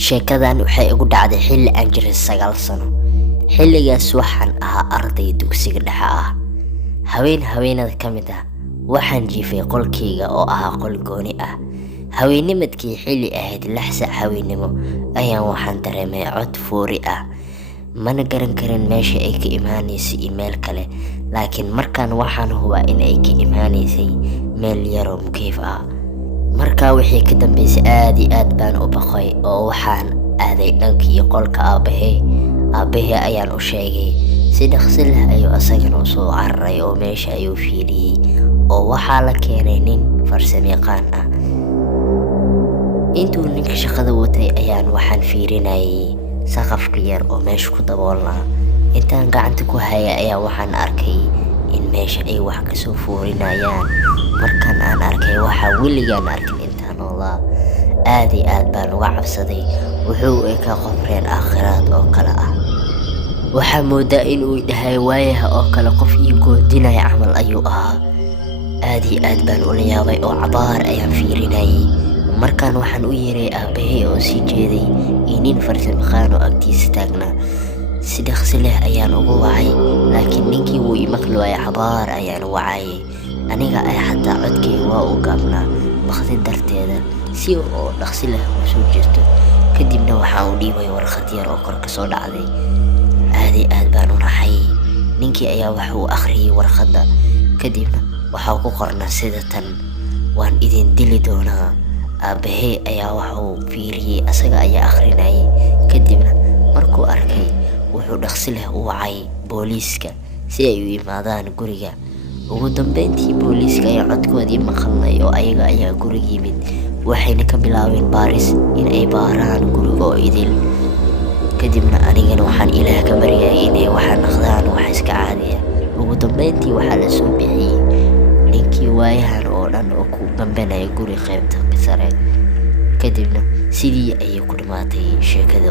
sheekadan waxay igu dhacday xilli aan jiray 9 sano. Xilligaas waxaan ahaa arday dugsiga dhexe ah. Haweenada ka mid ah waxaan jiifay qolkayga oo ahaa qol gooni ah. Haweennimadkii xilli ahayd 6 saac haweenimo ayaan waxaan dareemay cod fuuri ah. Mana garan karin meesha ay ka imaanaysay meel kale, laakiin markaan waxaan hubaa in ay ka imaanaysay meel yar oo mukeef ah. Markaa wixii ka dambeysay aad iyo aad baan u baqay oo waxaan aaday dhankii qolka aabahay ayaan u sheegay. Si dhaqso leh ayuu asagana u soo cararay oo meesha ayuu fiiriyay oo waxaa la keenay nin farsamayaqaan ah. Intuu ninka shaqada watay ayaan waxaan fiirinayay saqafka yar oo meesha ku daboolnaa. Intaan gacanta ku hayay ayaa waxaan arkay in meesha ay wax ka soo fuurinayaan. Markaan aan arkay waxa weligaan arkin intaan noolaa, aad iyo aad baan uga cabsaday. Wuxuu ekaa qof reer aakhiraad oo kale ah. Waxaa moodaa inuu dhahay waayaha oo kale qof ii goodinaya camal ayuu ahaa. Aad iyo aad baan ula yaabay oo cabaar ayaan fiirinayay. Markaan waxaan u yeeray aabahay oo sii jeeday nin farsamayaqaan oo agtiisa taagnaa. Si dhaqso leh ayaan ugu wacay, laakiin ninkii wuu i maqli waayay. Cabaar ayaan wacayay, aniga ay xataa codkayga waa u gaabnaa baqdin darteeda. Si oo dhaqso leh u soo jeesto kadibna waxaan u dhiibay warqad yar oo kor ka soo dhacday. aad iyo aad baan u naxay. Ninkii ayaa wax uu akhriyay warqadda, kadibna waxaa ku qornaa sida tan: waan idin dili doonaa. Aabahay ayaa wax uu fiiriyay, asaga ayaa akhrinayay. Kadibna markuu arkay wuxuu dhaqso leh u wacay booliiska si ay u yimaadaan guriga. Ugu dambeyntii booliiska ayaa codkoodii maqalnay oo ayaga ayaa guriga yimid. Waxayna ka bilaabeen baaris in ay baaraan guriga oo idil. Kadibna anigana waxaan Ilaah ka baryay inay waxa noqdaan wax iska caadi ah. Ugu dambeyntii waxaa la soo bixiyay ninkii waayahan oo dhan oo ku gambanayay guri qaybta sare. Kadibna sidii ayay ku dhamaatay sheekada.